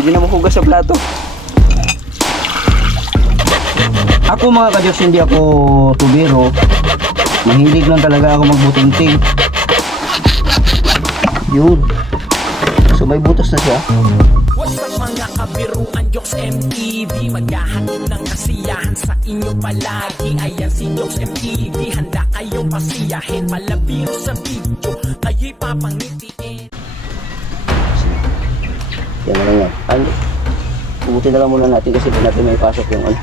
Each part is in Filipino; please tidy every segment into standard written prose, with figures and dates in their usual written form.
Pwede na mahugas sa plato. Ako mga ka-Joks, hindi ako tubero. Mahilig lang talaga ako magbuting-ting. Yun. So may butas na siya. What's up mga kabiruan, Jokes MTV, maghahatid ng kasiyahan sa inyo palagi. Ayan si Jokes MTV, handa kayong pasiyahin. Malabiro sa video, kayo'y papangitiin. Yan na lang yan. Pubutin na lang muna natin kasi hindi natin may pasok yung ano.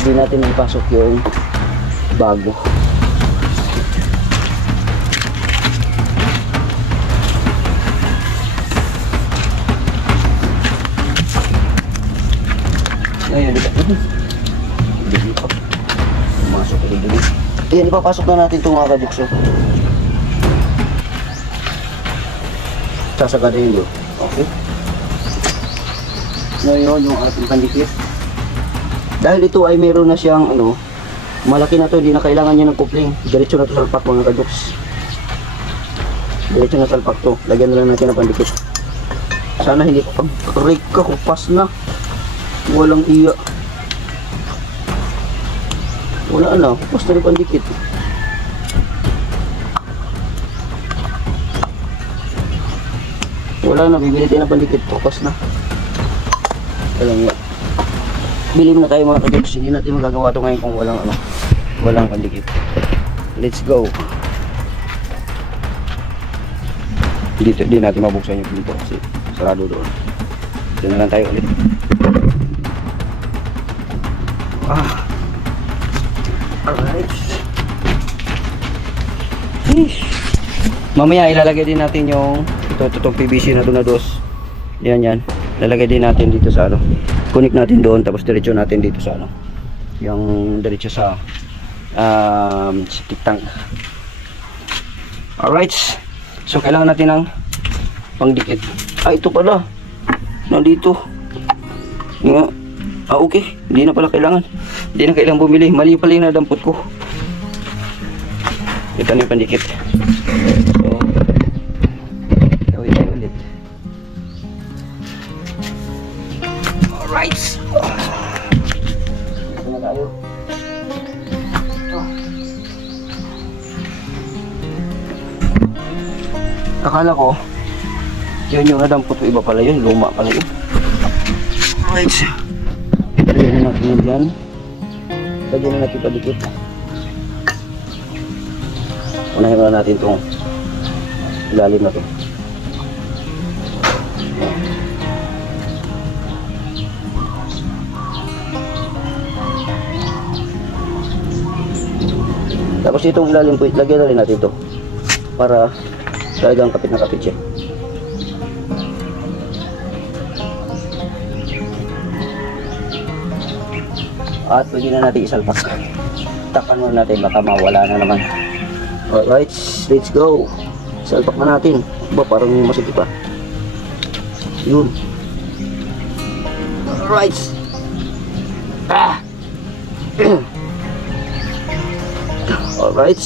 Hindi natin may pasok yung bago. Ayan, dito. Pumasok ulit dito. Ayan, ipapasok na natin itong mga ka-Joks. Sasagadahin doon. Okay. Ngayon, yung ating pandikit. Dahil ito ay meron na siyang ano, malaki na to, hindi na kailangan niya ng coupling. Diretso na to salpak mga ka-Joks. Diretso na salpak to. Lagyan na lang natin ng pandikit. Sana hindi pa pag-rake ka, kupas na. Walang iya. Wala na, kupas na rin pandikit. Wala na, bibili tayo ng pandikit, kupas na. Alam nga. Bilim na tayo mga ka-Joks. Hindi natin magagawa ito ngayon kung walang ano, walang pandikit. Let's go. Dito, hindi natin mabuksan yung pinto kasi sarado doon. Dito na lang tayo ulit. Alright. Mamaya ilalagay din natin yung itong PVC na dos. Yan. Lalagay din natin dito sa ano. Connect natin doon tapos diretso natin dito sa ano. Yung diretso sa septic tank. Alright. So kailangan natin ng pangdikit. Ito pala. Nandito. Nga. Okay. Hindi na pala kailangan. Hindi na kailangan bumili. Mali pala yung nadampot ko. Ito na yung pandikit. So, gawin tayo ulit. Alright. Ito na tayo. Akala ko, yun yung nadampot ko. Iba pala yun. Luma pala yun. Alright. Lagyan na natin yun dyan. Lagyan na natin padikit. Unahin na natin itong ilalim na ito. Tapos itong ilalim po, lagyan na rin natin ito para talagang kapit na kapit siya. At pwede na natin isalpak. Takan muna natin, baka mawala na naman. Alright, let's go. Salpak na natin. Ba, parang masakit pa. Yun. Alright. Alright.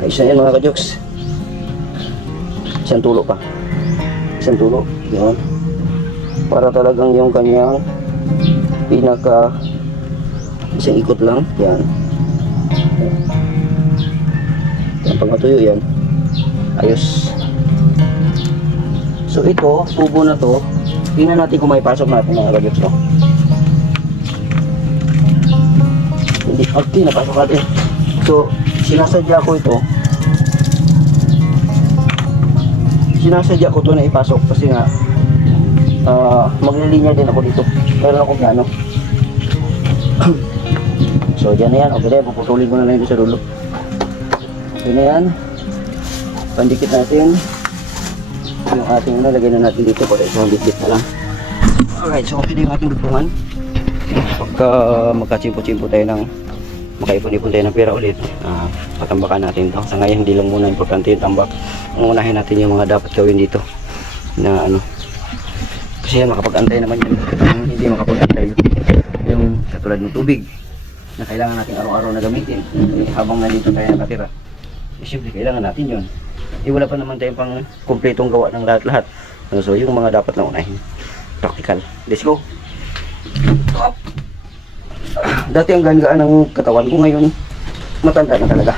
Ayos na yan mga ka-Joks. Isang tulo pa. Isang tulo. Yun. Para talagang yung kanyang pinaka isang ikot lang. Yan. Yan, pag matuyo yan, ayos. So ito, tubo na to. Tingnan natin kung may pasok natin mga ka-Joks, no? Hindi, okay, napasok natin. So sinasadya ko ito. Sinasadya ko to na ipasok kasi nga maglilinya din ako dito. Meron akong plano. So dyan na yan. Okay na yan. Puputulin ko na lang ito sa dulo. Okay na yan. Pandikit natin yung ating ano. Lagay na natin dito para isang dikit na lang. Alright. So okay na yung ating dutungan. Pagka magkachimpo-chimpo tayo ng makaipon-ipon tayo ng pera ulit, patambakan natin to. Sa ngayon hindi lang muna importante yung tambak. Ang unahin natin yung mga dapat gawin dito na ano. Kasi makapag-antay naman yan. Hindi makapag-antay yung katulad ng tubig na kailangan natin araw-araw na gamitin. Habang nandito tayo nakatira, siyempre kailangan natin yun. wala pa naman tayong pang kumpletong gawa ng lahat-lahat. So yung mga dapat na unahin. Practical. Let's go. Up. Dati ang gaan ng katawan ko, ngayon matanda na talaga.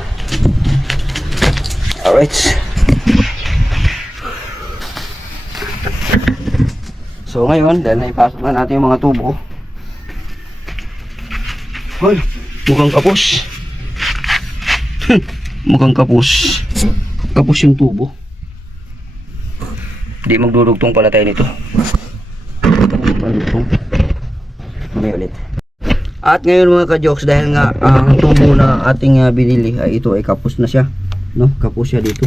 Alright. So ngayon, dahil naipasok na natin yung mga tubo. Hoy, mukhang kapos. Mukhang kapos. Kapos yung tubo. Di magdudugtong pala tayo nito. Magdudugtong. May ulit. At ngayon mga ka-jokes, dahil nga ang tubo na ating binili ay ito ay kapos na siya, no? Kapos siya dito.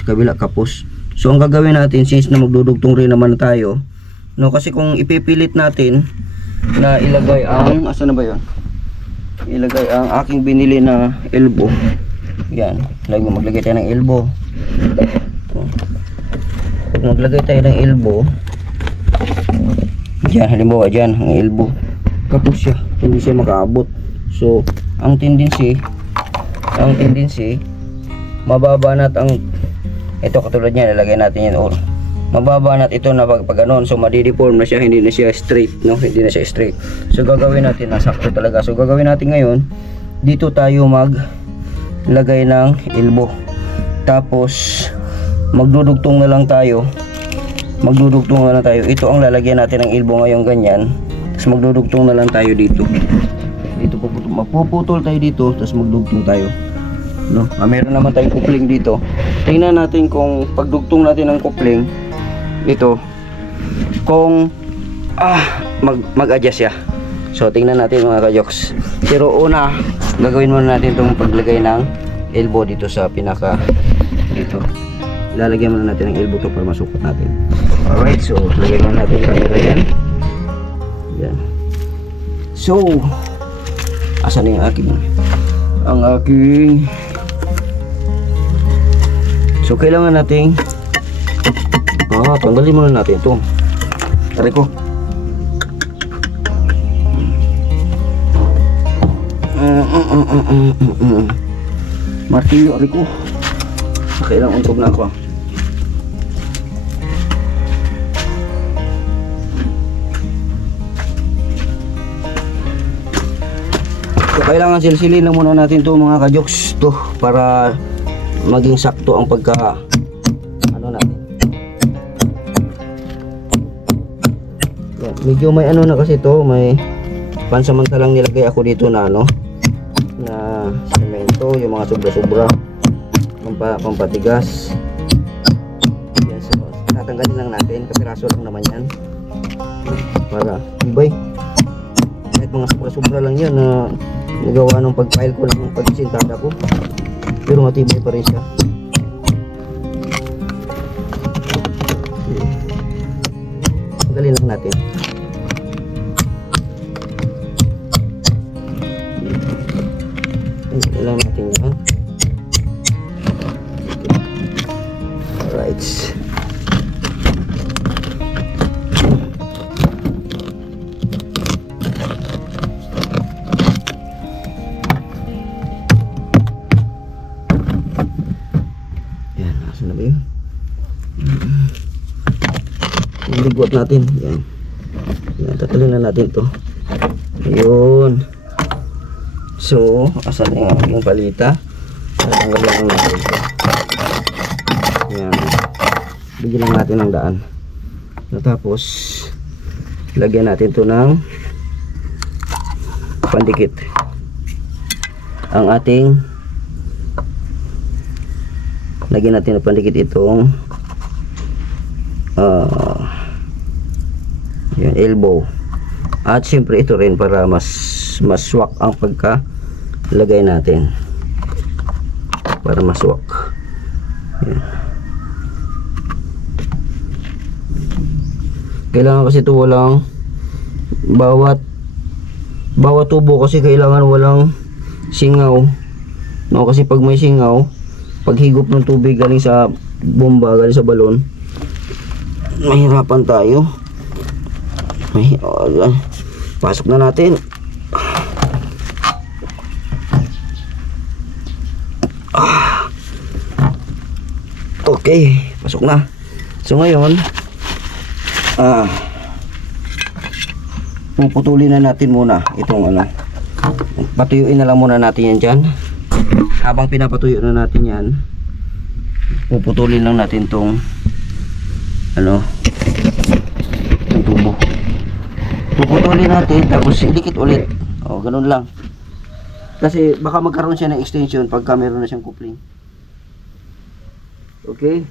Sa kabila kapos. So ang gagawin natin, since na magdudugtong rin naman tayo, no, kasi kung ipipilit natin na ilagay ang asa na ba 'yon? Ilagay ang aking binili na elbow. Yan, maglagay tayo ng elbow. Pag maglagay tayo ng elbow, diyan halimbawa diyan ang elbow. Kapos siya, hindi siya makaabot. So, ang tendency mababa nat ang ito katulad niyan, lalagay natin yan or mababa nat ito na pag ganon, so madideform na siya, hindi na siya straight, no? Hindi na siya straight. So gagawin natin na sakto talaga. So gagawin natin ngayon, dito tayo maglagay ng elbow. Tapos magdudugtong na lang tayo. Ito ang lalagyan natin ng elbow ngayon, ganyan. Tapos magdudugtong na lang tayo dito. Magpuputol tayo dito, tapos magdugtong tayo. No? Meron naman tayong coupling dito. Tingnan natin kung pagdugtong natin ng coupling, ito, kung mag-adjust siya. So tingnan natin mga ka-jokes. Pero una, gagawin muna natin itong paglagay ng elbow dito sa pinaka dito. Lalagyan muna natin ng elbow to para masukot natin. Alright, so lagyan muna natin yung camera yan. Yan. So, asan na yung aking so kailangan nating tanggalin muna natin ito. Tari ko. Martilyo, ari ko. Kailangan untog na ako. So kailangan silsilin lang muna natin to mga ka-jokes to para maging sakto ang pagka natin. Yan, medyo may na kasi to, may pansamantalang nilagay ako dito na na semento, yung mga sobra-sobra pampatigas. Yan, so tatanggalin lang natin, kapiraso lang naman yan para ibay. Kahit mga sobra-sobra lang yan na nagawa ng pag-file ko lang, pag-sintada ko, pero matibay pa rin siya. Tanggalin lang natin. Tanggalin lang natin yan. Alright. Yan, nasa na ba yun? Ligwat natin. Yan. Yan, tatalin na natin to. Ayun. So, asan yung palita? Tatanggal lang natin ito. Yan. Bigyan lang natin ng daan. Tapos, lagyan natin to ng pandikit. Ang ating lagyan natin ng pandikit itong yan, elbow. At syempre ito rin para mas swak ang pagka lagay natin, para maswak. Yan. Kailangan kasi ito walang bawat tubo kasi kailangan walang singaw, no? Kasi pag may singaw, paghigop ng tubig galing sa bomba, galing sa balon, mahirapan tayo. Pasok na natin. Okay, pasok na. So ngayon, puputulin na natin muna itong ano. Patuyuin na lang muna natin yan dyan. Habang pinapatuyo na natin yan, puputulin lang natin tong ano, yung tubo. Puputulin natin tapos idikit ulit. O, ganun lang. Kasi baka magkaroon siya ng extension pagka meron na siyang coupling. Okay.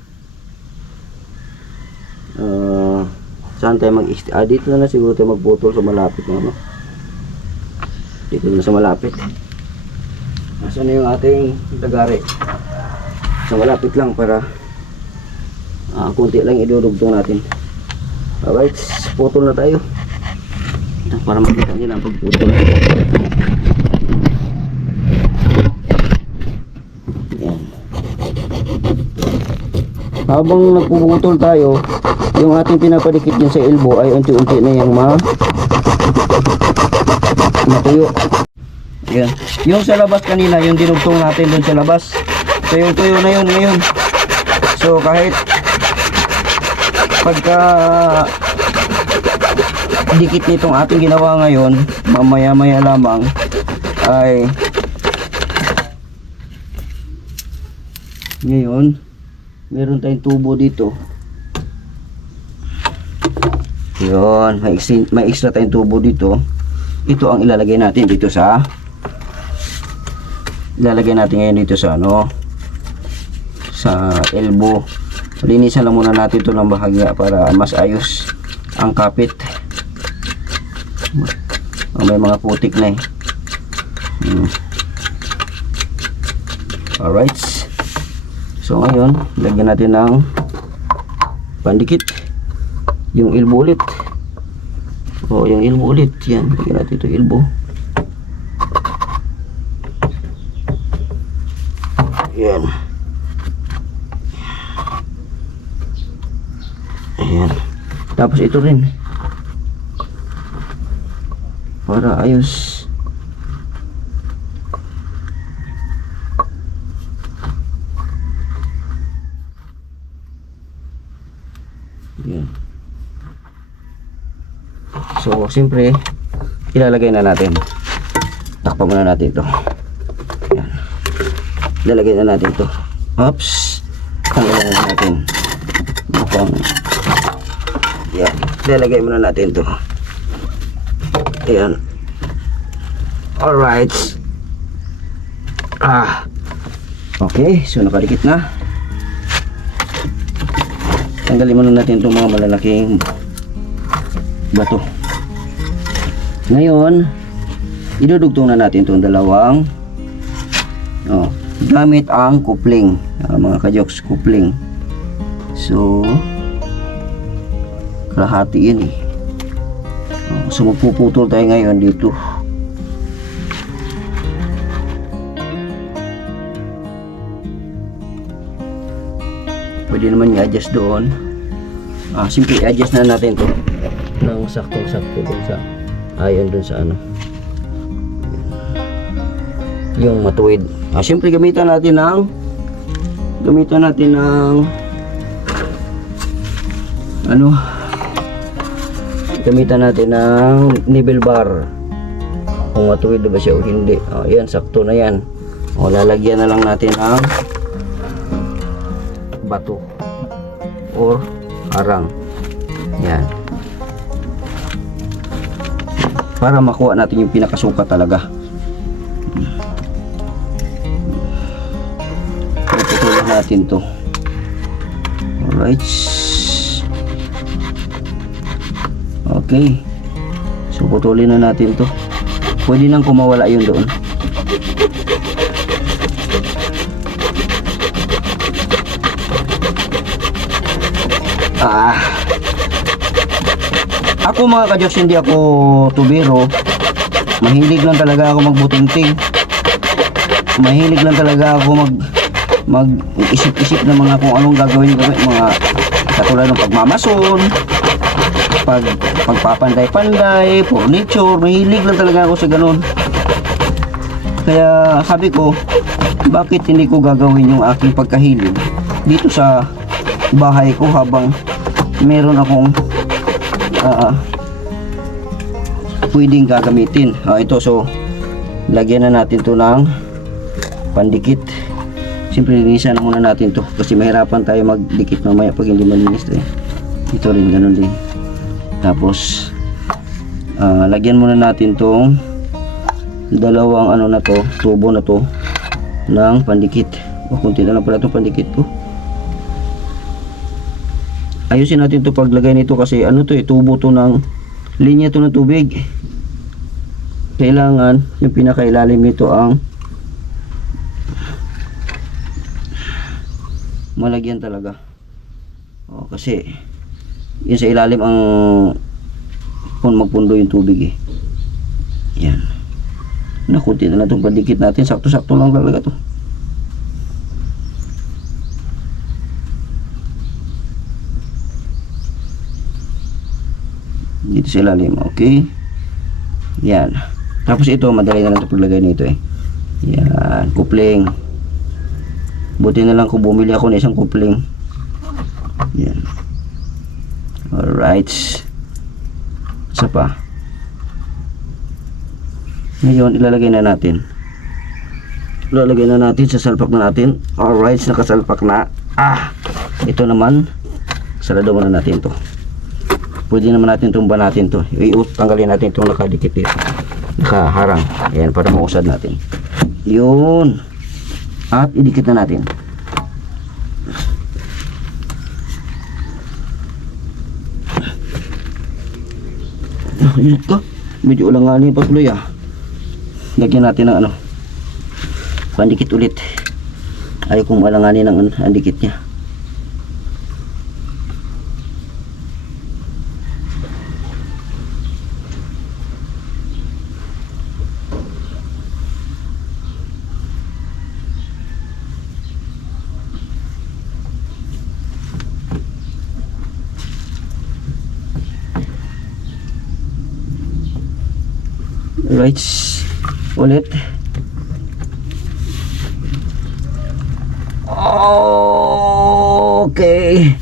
Saan tayo dito na siguro tayo magputol sa malapit na ano. Dito na sa malapit. Nasaan na yung ating lagari? Sa malapit lang para kunti lang idudugtong natin. Alright, putol na tayo. Para makita nila ang pagputol. Yan. Habang nagpuputol tayo, yung ating pinapadikit niya sa elbow ay unti-unti na yung matuyo. Yan. Yung sa labas kanina, yung dinugtong natin doon sa labas. So yung tuyo na yun ngayon. So kahit pagka dikit nitong ating ginawa ngayon, mamaya-maya lamang ay ngayon meron tayong tubo dito. Yun, may extra tayong tubo dito. Ito ang ilalagay natin dito sa ngayon dito sa ano, sa elbow. Linisan lang muna natin ito ng bahagya para mas ayos ang kapit. May mga putik na eh. Alright. So ngayon, lagyan natin ng pandikit. Yung elbow ulit. Yung elbow ulit. Yan, lagyan natin ito elbow. Yan. Ayan. Tapos ito rin. Para ayos. Yan. So, siyempre, ilalagay na natin. Takpan muna natin ito. Yan. Ilalagay na natin ito. Oops. Tanggalin na natin. Yan. Ilalagay muna natin ito. Ayan. Alright. Okay. So, nakadikit na. Tanggalin muna natin itong mga malalaking bato. Ngayon, idudugtong na natin itong dalawang gamit ang coupling. Mga kajoks, coupling. So, kalahati yun eh. So magpuputol tayo ngayon dito. Pwede naman i-adjust doon. Simple i-adjust na natin to ng saktong-sakto dun sa ayon dun sa ano, yung matuwid. Simple gamitan natin ng ano, gamitan natin ng nibble bar kung matuwid ba siya o hindi. Yan, sakto na yan. Lalagyan na lang natin ng bato or arang. Yan, para makuha natin yung pinakasukat talaga. Puputulin natin to. Alright. Okay. So putulin na natin to. Pwede nang kumawala yun doon. Ako mga kajoks, hindi ako tubero. Mahilig lang talaga ako magbutingting. Mahilig lang talaga ako mag-isip-isip ng mga kung anong gagawin, mga katulad ng pagmamason, pagpapanday-panday, furniture. Mahilig lang talaga ako sa ganun. Kaya sabi ko, bakit hindi ko gagawin yung aking pagkahilig dito sa bahay ko habang meron akong pwedeng gagamitin. Ito, so lagyan na natin to ng pandikit. Siyempre linisan na muna natin to kasi mahirapan tayo magdikit mamaya pag hindi malinis to, eh. Ito rin ganun din. Tapos lagyan muna natin tong dalawang ano na to, tubo na to ng pandikit. Kunti na lang pala itong pandikit ko. Ayusin natin to paglagay nito kasi ano to, tubo to ng linya to ng tubig. Kailangan yung pinakailalim nito ang malagyan talaga. Kasi yun sa ilalim ang magpundo yung tubig, eh. Yan. Kunti na lang itong pandikit natin. Sakto-sakto lang talaga to. Dito sa ilalim. Okay. Yan. Tapos ito, madali na lang ito paglagay nito, eh. Yan. Kupling. Buti na lang kung bumili ako ng isang kupling. Yan. Alright. Isa pa. Ngayon, ilalagay na natin. Ilalagay na natin sa salpak na natin. Alright, nakasalpak na. Ito naman, sarado muna natin to. Pwede naman natin tumba natin to. Tanggalin natin itong nakadikit dito. Nakaharang. Ayan, para mausad natin. Yun. At idikit na natin. Yun ka. Medyo ulanganin pa tuloy, Lagyan natin ng ano, pandikit ulit. Ayaw kong alanganin ng ang dikit niya. Right, ulit. Okay.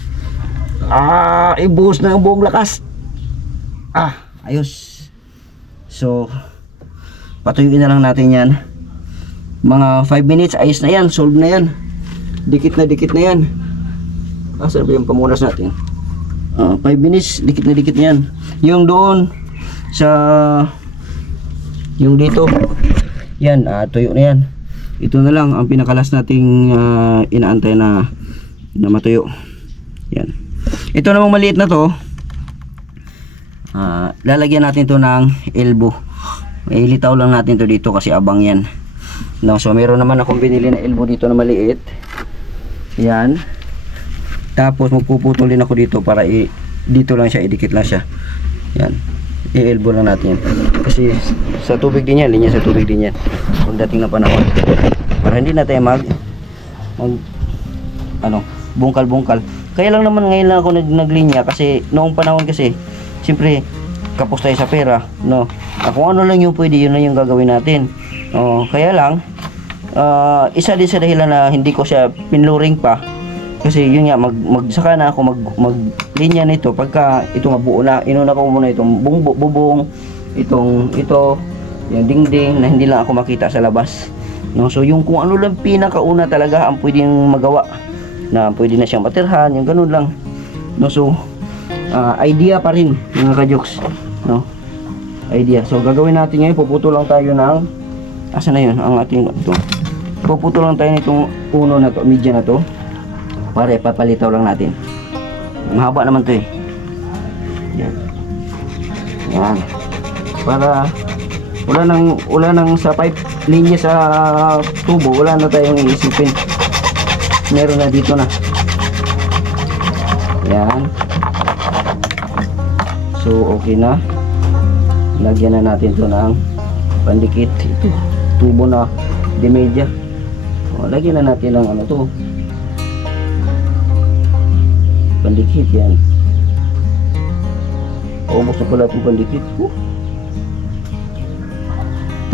Ibuhos na ang buong lakas. Ayos. So, patuyuin na lang natin yan. Mga 5 minutes, ayos na yan. Solve na yan. Dikit na yan. Saan ba yung pamunas natin? 5 minutes, dikit na yan. Yung doon sa yung dito, yan, tuyo na yan. Ito na lang ang pinakalas nating inaantay na matuyo. Yan. Ito namang maliit na to, lalagyan natin to ng elbow. Ilitaw lang natin to dito kasi abang yan. No, so meron naman akong binili na elbow dito na maliit. Yan. Tapos magpuputulin ako dito para dito lang siya, idikit lang siya. Yan. I-elbow lang natin yan. Kasi sa tubig din yan, linya sa tubig din yan pagdating na panahon, para hindi na tayo bungkal. Kaya lang naman ngayon lang ako naglinya kasi noong panahon kasi siyempre kapos tayo sa pera, no? Kung ano lang yung pwede, yun lang yung gagawin natin. Kaya lang isa din sa dahilan na hindi ko siya pinluring pa kasi yun nga, magsaka na ako maglinya nito pagka ito nga buo na. Inuna ko muna itong bubong, ito, yung dingding na hindi lang ako makita sa labas, no? So yung kung ano lang pinakauna talaga ang pwedeng magawa na pwede na siyang matirhan, yung ganun lang, no? So idea pa rin mga ka-jokes, no? Idea. So gagawin natin ngayon, puputol lang tayo ng asa na yun ang ating ito. Puputol lang tayo nitong uno na to, media na to, para ipapalitaw lang natin. Mahaba naman to, eh. Yan. Para wala nang sa pipe linya sa tubo, wala na tayong iisipin. Meron na dito na. Yan. So okay na. Lagyan na natin to ng pandikit. Ito, tubo na de media. Lagyan na natin ng ano to, pandikit. Yan. Ubos na pala itong pandikit.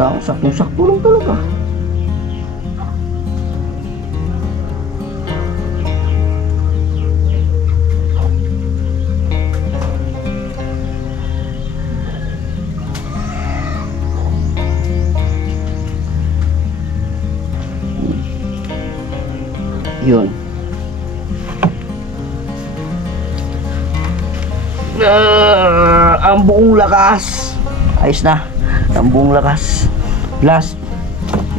Saktong-sakto lang talaga. Yun. Ang buong lakas. Ayos na. Ang buong lakas. Last.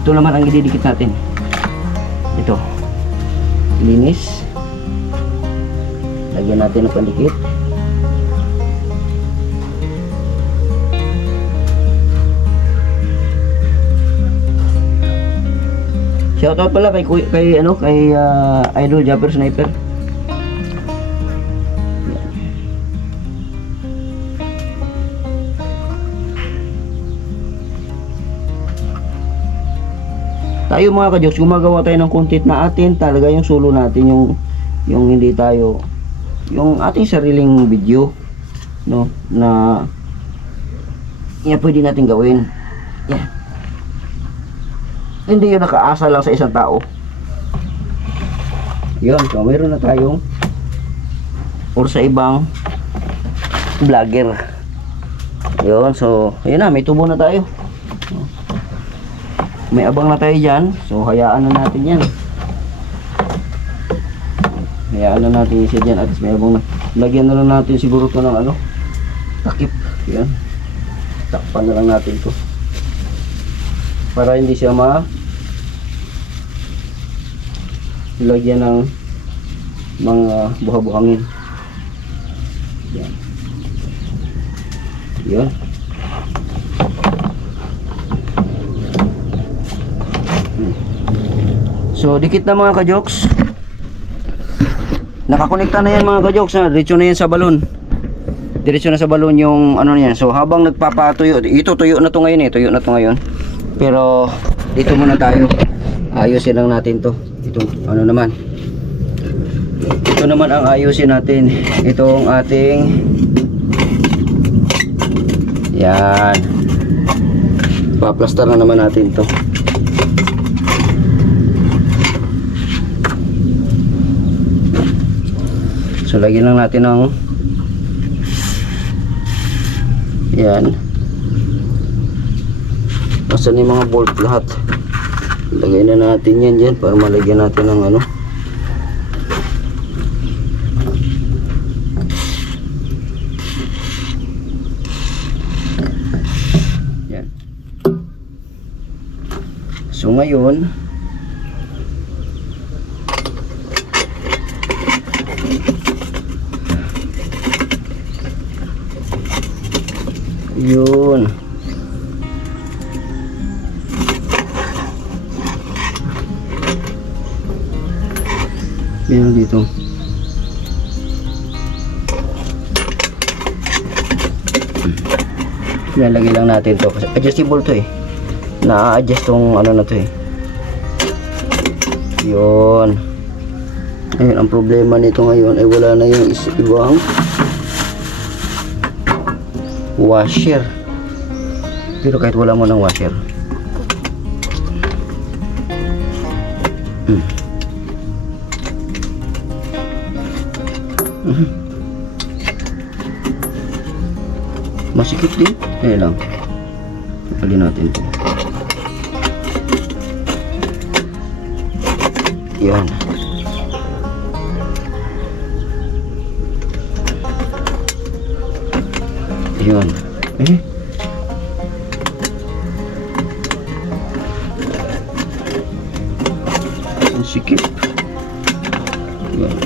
Ito naman ang ididikit natin. Ito. Linis. Lagyan natin ng pandikit. Shoutout pala kay Idol Japper Sniper. Tayo mga ka-jokes, gumagawa tayo ng content na atin talaga yung solo natin, yung hindi tayo, yung ating sariling video, no, na yan pwede natin gawin. Yan. Hindi yun nakaasa lang sa isang tao. Yun, so mayroon na tayong or sa ibang vlogger. Yun, so ayun na, may tubo na tayo. May abang na tayo dyan, so hayaan na natin yan. Hayaan na natin siya dyan, at least may abang na. Lagyan na lang natin siguro ito ng takip. Yan, takpan na lang natin ito para hindi siya lagyan ng mga buha-buhangin. Yan. Yan. So dikit na mga ka-jokes. Nakakonekta na yan mga ka-jokes. Diretso na yan sa balon. Diretso na sa balon yung ano yan. So habang nagpapatuyo, ito tuyo na to ngayon tuyo na to ngayon. Pero dito muna tayo. Ayusin lang natin to. Ito ano naman. Ito naman ang ayusin natin. Itong ating yan. Paplastar na naman natin to. So lagyan lang natin ng yan. Asan yung mga bolt lahat? Lagay na natin yan dyan para malagyan natin ng ano. Yan. So ngayon yun. Yan dito. Lalagay lang natin to kasi adjustable to na-adjust tong ano na to Yun. Ayun, ang problema nito ngayon ay wala na yung ibang washer. Pero kahit wala mo ng washer, masikip din. Kaya lang pali natin ito. Yan. Yun. Ang sikip. Yan.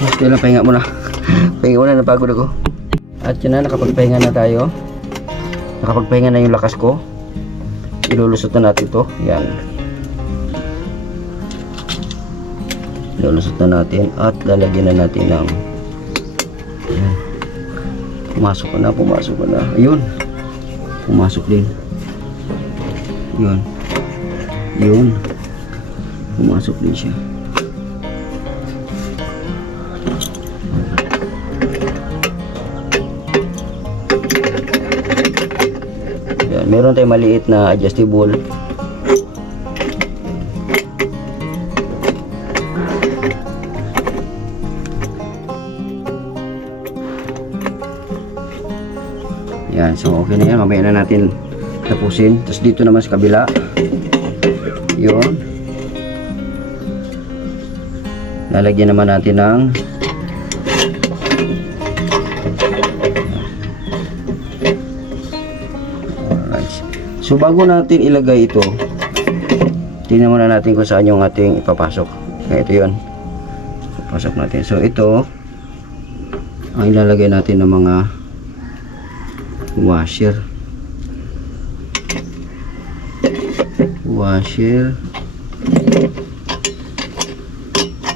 Basta lang, pahinga muna. Pahinga muna, napagod ako. At yun na, nakapagpahinga na tayo. Nakapagpahinga na yung lakas ko. Ilulusot na natin to. Yan. Ilulusot na natin at lalagyan na natin ng yan. Pumasok na. Ayun. Pumasok din. Yun. Pumasok din siya. Yan. Meron tayong maliit na adjustable. Yan, so okay na yan. Mamaya na natin tapusin. Tapos dito naman sa kabila. Yun. Lalagyan naman natin ng alright. So bago natin ilagay ito, tingnan muna natin kung saan yung ating ipapasok. Kaya ito yun. Pasok natin. So ito ang ilalagay natin ng mga washer.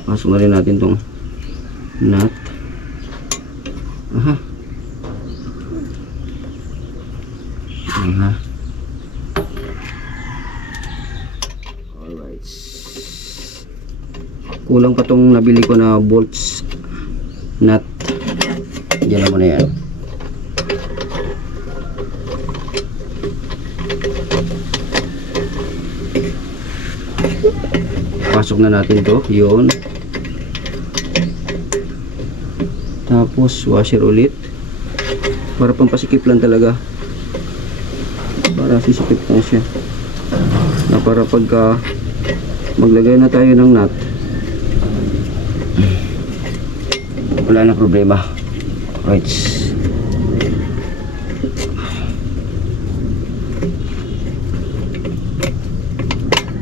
Pasok na rin natin tong nut. Aha. Alright. Kulang pa tong nabili ko na bolts nut. Diyan naman na yan. Pasok na natin to. Yun. Tapos washer ulit. Para pampasikip lang talaga. Para sisikip lang siya. Na para pagka maglagay na tayo ng nut, wala na problema. Right.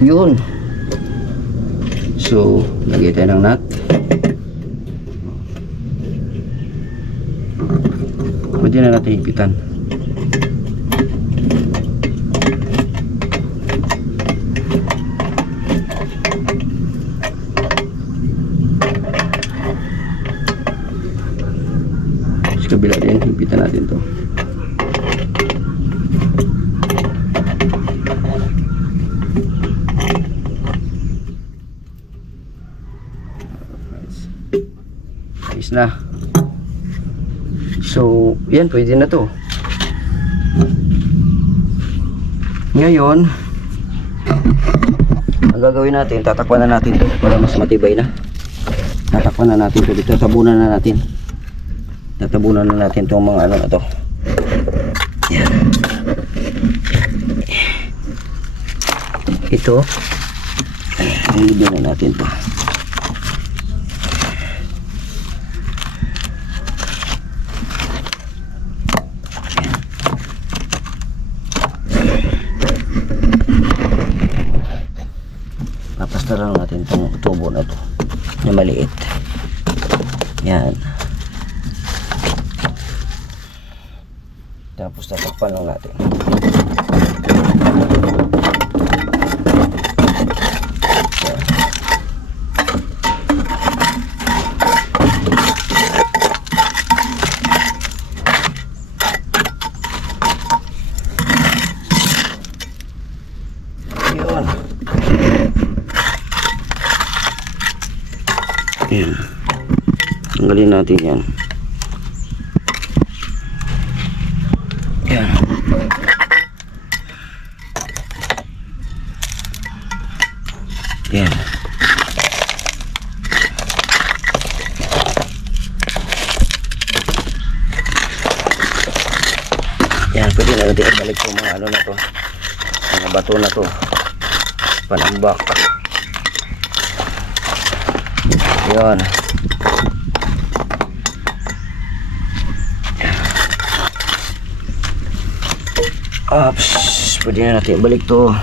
Yun. So, lagay tayo ng nut. Pwede na natin hipitan. Sa kabila din, hipitan natin to. Ayos na. So, yan, pwede na to. Ngayon, ang gagawin natin, tatakpan na natin to para mas matibay na. Tatakpan na natin to dito, tabunan na natin. Tatabunan na natin itong mga ano na to. Yan. Ito, ilibin na natin to. Papastaran natin itong tubo na to, yung maliit. Yan. Tapos tatakpan lang natin. Yun. Yan. Tanggalin natin yan. Yan. Yan. Yan, pwede na natin ibalik yung mga ano na to, mga bato na to, panambak. Yan. Ups, pwede na natin ibalik to.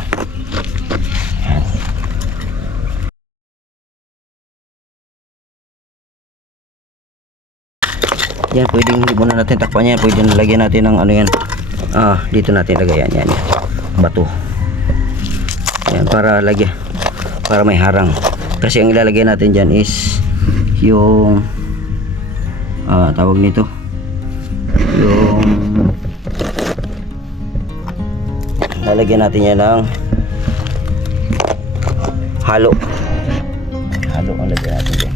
Yan, pwedeng hindi muna natin takpan yan. Pwede nalagyan natin ng ano yan. Dito natin lagyan yan. Bato. Yan, para lagyan. Para may harang. Kasi ang ilalagay natin dyan is yung tawag nito. Yung lalagyan natin yan ng halo. Halo ang lagyan natin dyan.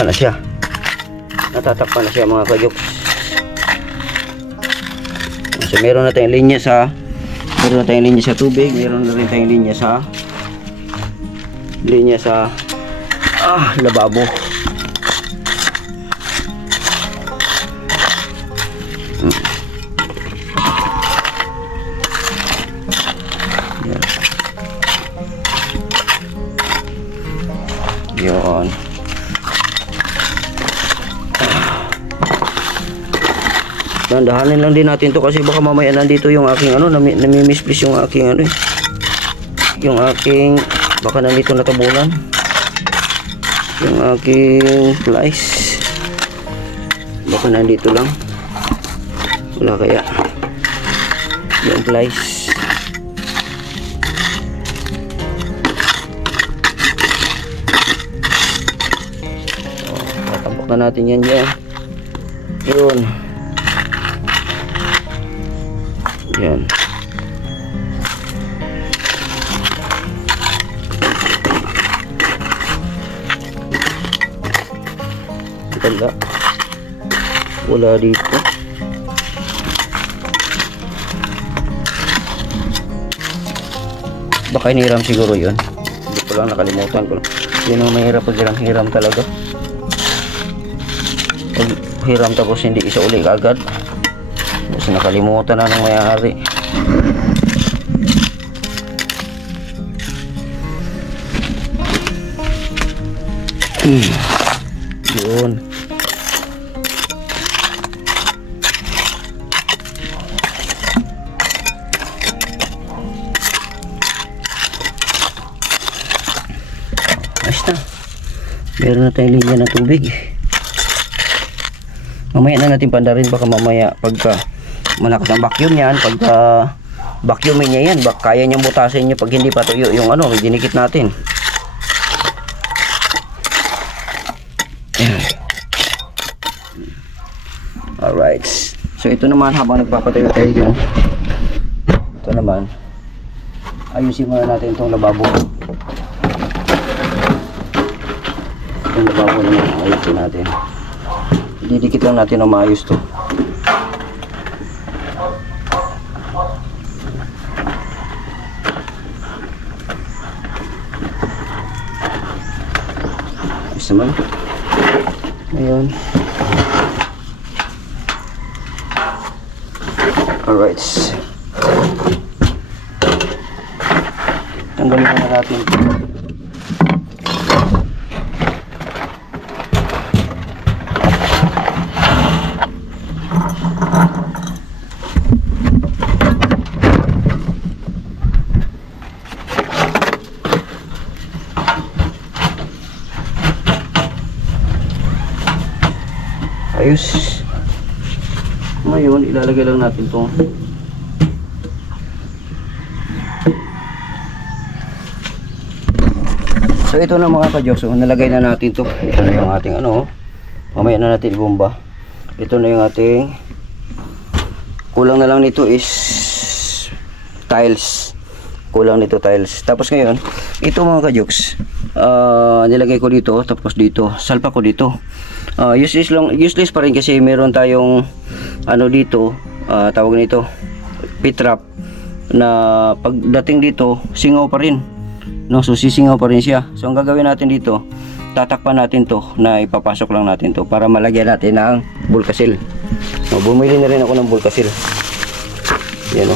Natatakpan na siya. Natatakpan na siya mga kajoks. So meron na tayong linya sa Meron na tayong linya sa tubig, meron na rin tayong linya sa lababo. Yan. Yun. Dahan-dahanin lang din natin to kasi baka mamaya nandito yung aking nami-misplace yung aking yung aking baka nandito natabunan yung aking flies, baka nandito lang, wala kaya yung flies. Tatambak na natin yan dyan. Yun. Yan. Wala dito. Baka hiniram siguro yun. Hindi ko lang, nakalimutan ko. Yun ang mahirap pag hiram talaga. Pag hiram tapos hindi isa uli agad. Kasi nakalimutan na ng may-ari. Yun. Ayos na. Meron na tayong linya ng tubig. Mamaya na natin pandarin, baka mamaya pagka malakas ang vacuum yan, pagka vacuumin niya yan, baka kaya niyang butasin niya pag hindi pa tuyo yung dinikit natin. Alright, so ito naman habang nagpapatayo tayo dyan, ito naman ayusin muna natin itong lababo. Itong lababo naman ayusin natin, didikit lang natin na maayos to. Ayos naman. Ayun. Alright. Tanggalin na natin. Ayos. Ngayon, ilalagay lang natin to. So ito na mga ka-jokes, nalagay na natin to. Ito na yung ating mamaya na natin ibomba. Ito na yung ating, kulang na lang nito is tiles. Kulang nito tiles. Tapos ngayon, ito mga ka-jokes, nilagay ko dito, tapos dito, salpa ko dito. Useless pa rin kasi meron tayong dito, tawag nito pit trap, na pagdating dito singaw pa rin, no? So sisingaw pa rin siya. So ang gagawin natin dito, tatakpan natin to, na ipapasok lang natin to para malagyan natin ng bulkasil. So, bumili na rin ako ng bulkasil. Yan,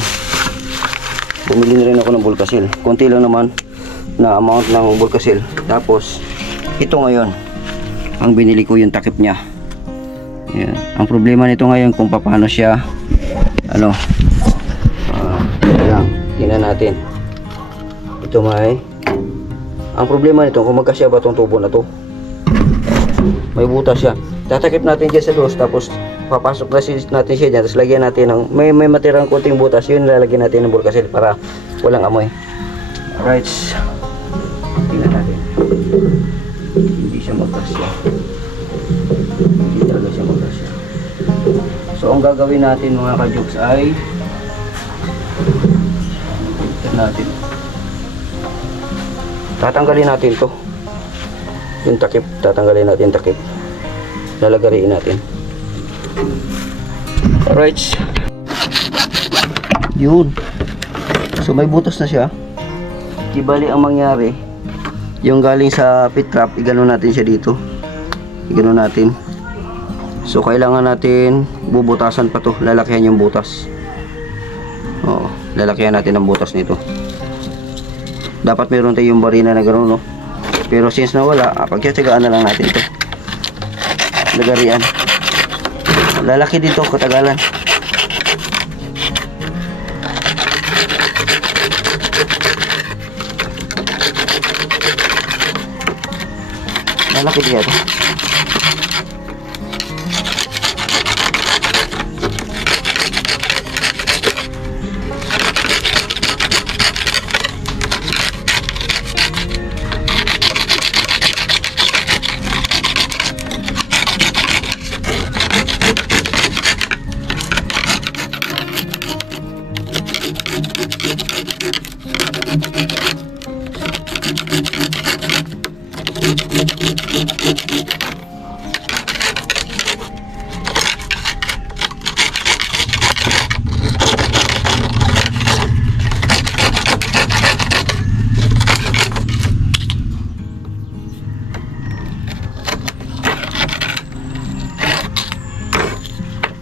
bumili na rin ako ng bulkasil, konti lang naman na amount ng bulkasil. Tapos ito ngayon ang binili ko, yung takip niya. Yan. Ang problema nito ngayon kung paano siya tingnan natin. Ito ang problema nito kung magkasya ba itong tubo na to. May butas siya. Tatakip natin dyan sa dos, tapos papasok natin siya dyan, tapos lagyan natin ng may matirang konting butas, yun lalagyan natin ng bulkasil para walang amoy. Alright, tingnan natin. Hindi siya magkasya. Hindi talaga siya magkasya. So ang gagawin natin mga ka-jokes ay tatanggalin natin to, yung takip. Tatanggalin natin takip, lalagariin natin. Alright, yun. So may butas na siya. Ibali ang mangyari, yung galing sa pit trap, igano natin siya dito. Igano natin. So kailangan natin bubutasan pa to, lalakihan yung butas. Oo, lalakihan natin ang butas nito. Dapat meron tayong barina na gano'n, no? Pero since nawala, pagtsatsagaan na lang natin ito. Lagarian. Lalaki dito, katagalan. Lalaki dito.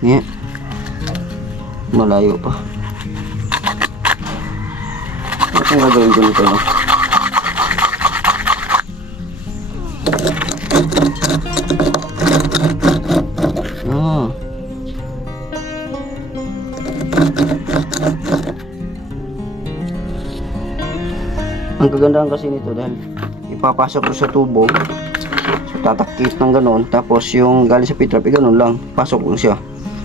Yan. Malayo pa. Ano gagawin ko nito, no? Ang kagandahan kasi nito dahil ipapasok ko sa tubo. So tatakip ng ganon. Tapos yung galing sa pit trap, ganon lang. Pasok ko siya.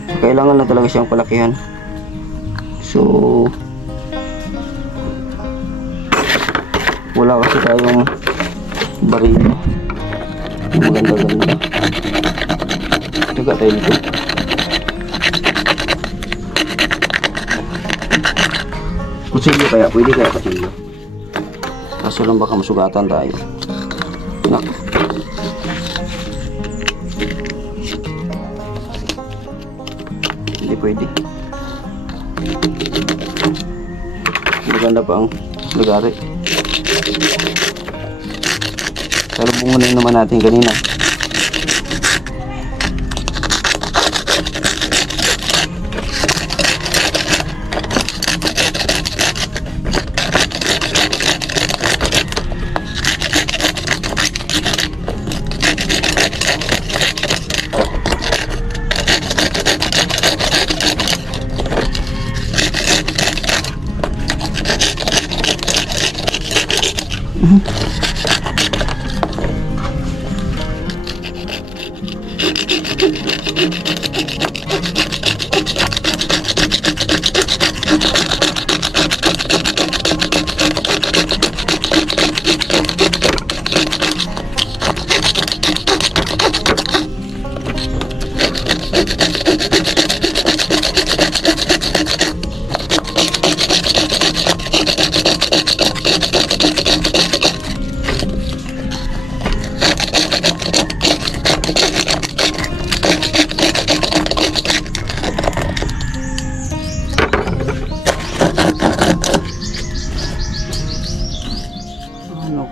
So, kailangan na talaga siyang palakihan. So wala kasi tayong barila. Maganda-ganda. Tiga tayo dito. Kutsilyo kaya, pwede kaya kutsilyo. Kaso lang baka masugatan tayo. Nak. Hindi pwede. Maganda pa ang lagari. Salubungan naman natin kanina.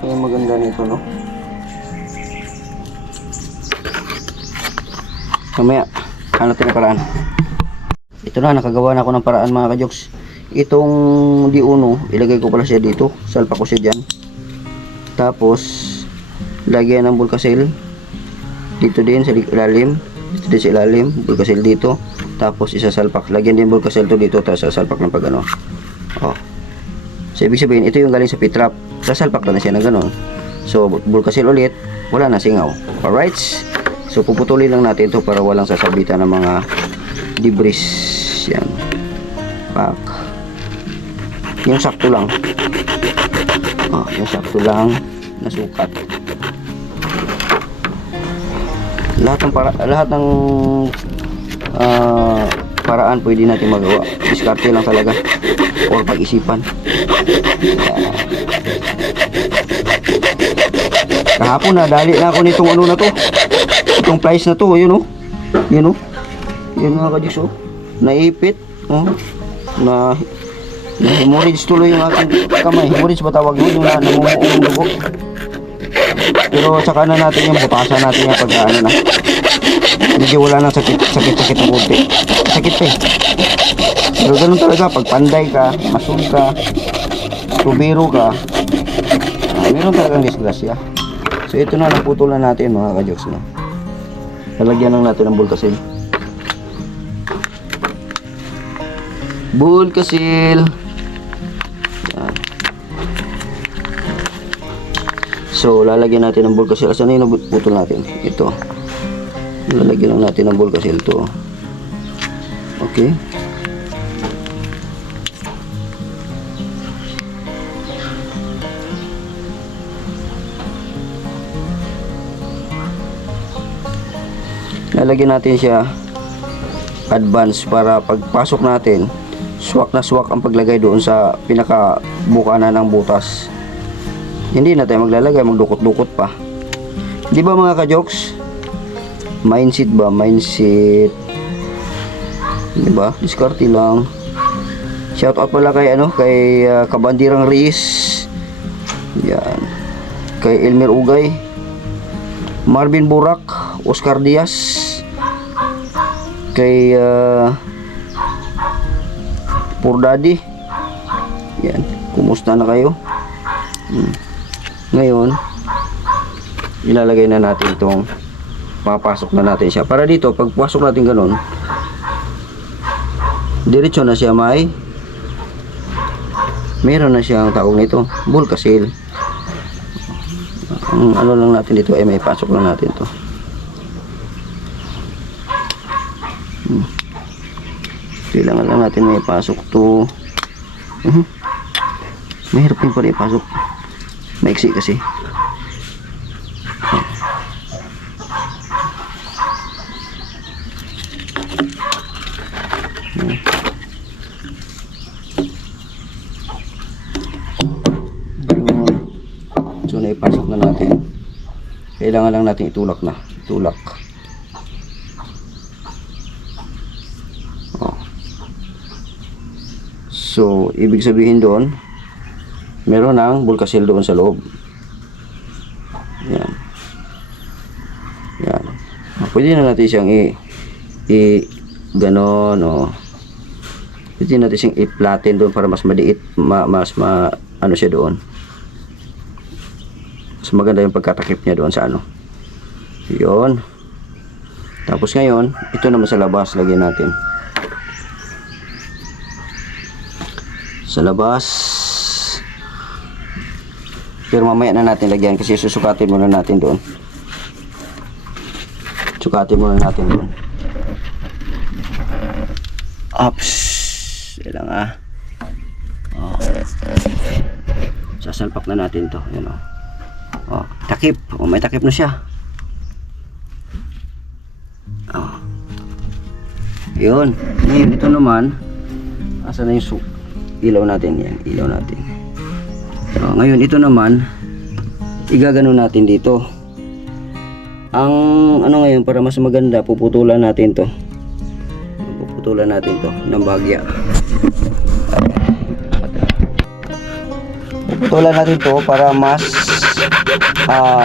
Ano maganda nito, no? Mamaya, ano natin ang paraan. Ito na, nakagawa na ako ng paraan mga kajoks. Itong D1, ilagay ko pala siya dito. Salpa ko siya dyan. Tapos, lagyan ng bulkasil. Dito din sa ilalim. Dito din sa ilalim. Bulkasil dito. Tapos, isasalpak. Lagyan din bulkasil to dito. Tapos, sasalpak ng pag ano. Oh. So, ibig sabihin, ito yung galing sa pit trap. Sasalpak na siya na gano'n. So, bulkasil ulit. Wala na singaw. Alright? So, puputulin lang natin ito para walang sasabitan ng mga debris. Yan. Pak. Yung sakto lang. Oh, yung sakto lang na sukat. Lahat ng paraan pwede natin magawa. Diskarte lang talaga or pag-isipan. Kahapon na dali na ako nitong ano na to. Itong price na to, yun oh. Yun, mga kadyos, oh. Naipit, oh. Na Hemorrhage tuloy yung aking kamay. Hemorrhage ba tawag yun? Yung namumuong yung dugo. Pero saka na natin yung butasan natin yung pag ano na. Medyo wala nang sakit ng konti. Sakit pa eh. Pero ganun talaga. Pag panday ka, masul ka, tubiro ka, meron talagang disgrasya. So ito na, naputulan natin mga ka-jokes, no? Lalagyan lang natin ng Volcasil. Volcasil. Yan. So lalagyan natin ng Volcasil. Saan na yung naputol natin? Ito. Lalagyan lang natin ng Volcasil to. Okay. Lalagyan natin siya advance para pagpasok natin, swak na swak ang paglagay doon sa pinaka bukana ng butas. Hindi na tayo maglalagay, magdukot-dukot pa. Di ba mga ka-jokes? Mindset ba? Mindset. Di ba? Diskarte lang. Shout out pala kay kay Kabandirang Riz. Yan. Kay Elmer Ugay, Marvin Burak, Oscar Diaz, kay Poor Daddy. Yan, kumusta na kayo? Ngayon ilalagay na natin itong, papasok na natin siya para dito pagpasok natin ganun, diretso na siya, meron na siyang tawag nito, Volcasil. Ang ano lang natin dito ay may pasok lang natin to. Kailangan lang natin may pasok to. Mahirap din pala ipasok. Maiksi kasi. So naipasok na natin. Kailangan lang natin itulak na. Tulak. So, ibig sabihin doon, meron ng Volcasil doon sa loob. Yan. Yan. Pwede na natin siyang ganon, o. Pwede natin siyang i-flatten doon para mas maliit, ano siya doon. Mas maganda yung pagkatakip niya doon sa ano. Yun. Tapos ngayon, ito naman sa labas, lagyan natin. Sa labas, pero mamaya na natin lagyan kasi susukatin muna natin doon. Sukatin muna natin doon. Ups, ilang sasalpak na natin to, yun o. Takip, may takip na siya. Yun, ngayon ito naman, asa na yung ilaw natin, yan, ilaw natin. So, ngayon ito naman igagano natin dito. Ang ano ngayon, para mas maganda, puputulan natin to ng bahagya. Puputulan natin to para mas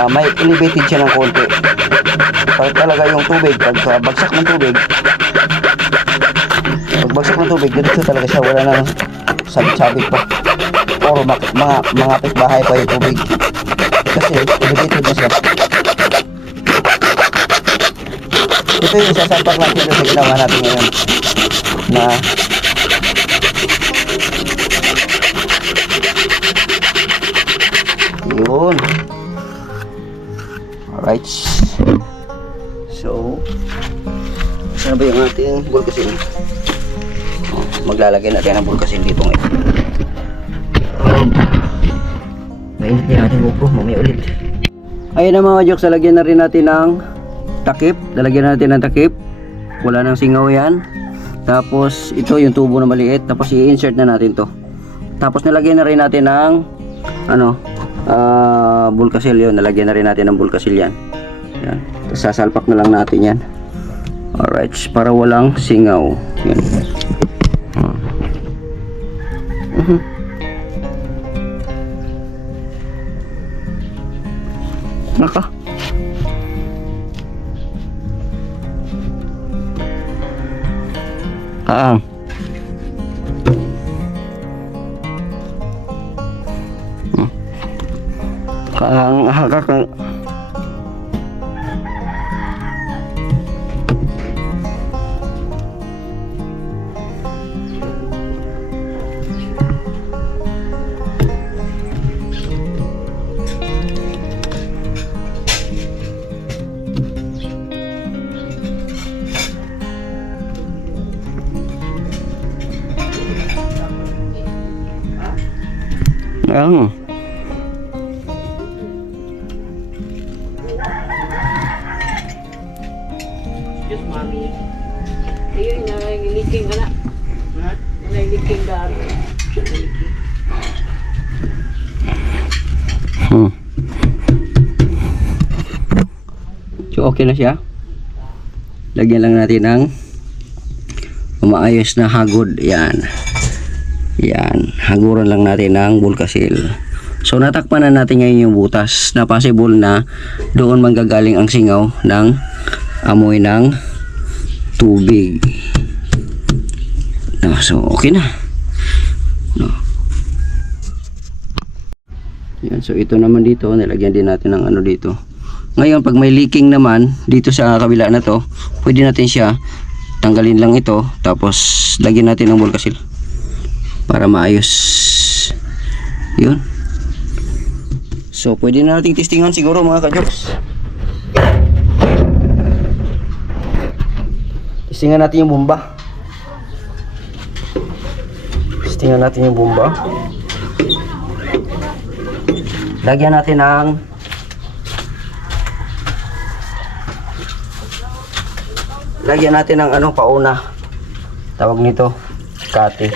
may elevated siya ng konti. Para talaga yung tubig, pag bagsak ng tubig, diretso talaga siya, wala nang sabit-sabit pa or mga pitbahay pa yung tubig kasi elevated na siya. Ito yung sasampak natin sa ginawa natin ngayon na yun. Alright, so saan ba yung ating Volcasil? Maglalagay natin ng Volcasil dito ngayon. Mainit din natin GoPro, mamaya ulit. Ayun na mga jokes, lalagyan na rin natin ng takip. Lalagyan natin ng takip. Wala nang singaw yan. Tapos ito yung tubo na maliit. Tapos i-insert na natin to. Tapos nalagyan na rin natin ng Volcasil yun. Nalagyan na rin natin ng Volcasil yan. Yan. Tapos sasalpak na lang natin yan. Alright, para walang singaw. Yan. Naka. Ah. Ang hakak. Ang Diyos, mami. Ayun, nangiliking ka na. Nangiliking ka. So okay na siya. Lagyan lang natin ng maayos na hagod. Yan. Yan. Haguran lang natin ng bulkasil. So natakpan na natin ngayon yung butas na possible na doon manggagaling ang singaw ng amoy ng tubig. No, so okay na. No. Yan, so ito naman dito, nilagyan din natin ng ano dito. Ngayon, pag may leaking naman dito sa kabila na to, pwede natin siya tanggalin lang ito, tapos lagyan natin ng bulkasil para maayos. Yun. So, pwede na nating testingan siguro mga ka-jokes. Testingan natin yung bomba. Testingan natin yung bomba. Lagyan natin ng ano, pauna. Tawag nito, kate.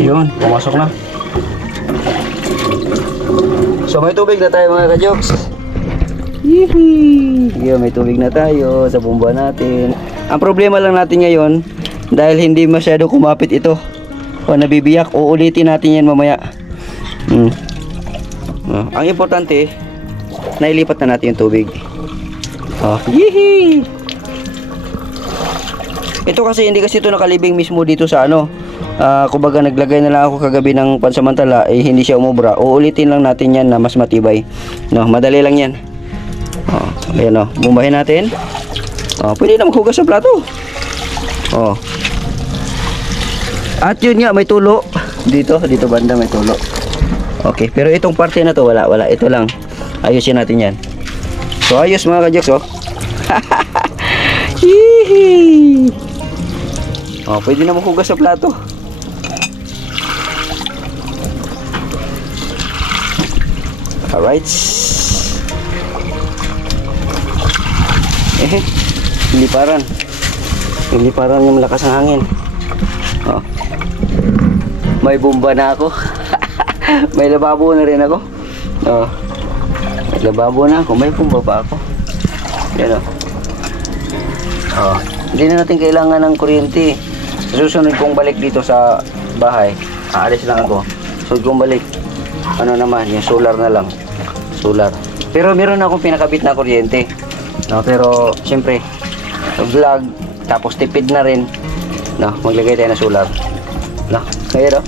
Ayun, pumasok na. So may tubig na tayo mga ka-jokes. Yun, may tubig na tayo sa bomba natin. Ang problema lang natin ngayon, dahil hindi masyado kumapit ito o nabibiyak, uulitin natin yan mamaya. Ang importante, nailipat na natin yung tubig. Yee! Ito kasi hindi kasi ito nakalibing mismo dito sa ano. Kumbaga naglagay na lang ako kagabi ng pansamantala, hindi siya umubra. Uulitin lang natin yan na mas matibay. No, madali lang yan. Ayan bumbahin natin. Pwede na maghugas sa plato. At yun nga, may tulo. Dito banda may tulo. Okay, pero itong parte na to wala. Ito lang. Ayusin natin yan. So ayos mga ka-jokes, Hihi. Pwede na maghugas sa plato. Alright. Liparan yung malakas ng hangin. May bomba na ako. May lababo na rin ako. May lababo na ako. May bomba pa ako. Yan hindi na natin kailangan ng kuryente. Susunod kong balik dito sa bahay, aalis lang ako. Susunod kong balik, ano naman, yung solar na lang. Solar. Pero meron akong pinakabit na kuryente. Pero siyempre, vlog, tapos tipid na rin. Maglagay tayo ng solar. Kaya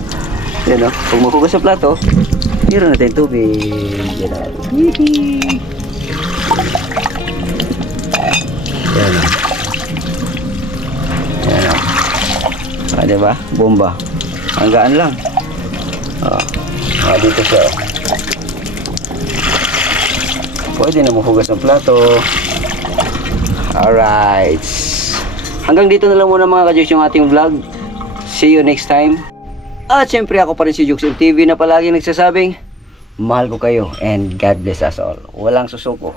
yan kung mahugas sa plato, meron natin tubig. Yan diba? Bomba. Ang gaan lang. Dito siya. Pwede na mahugas ng plato. Alright. Hanggang dito na lang muna mga ka-jokes yung ating vlog. See you next time. At syempre ako pa rin si Jokes TV na palagi nagsasabing, mahal ko kayo and God bless us all. Walang susuko.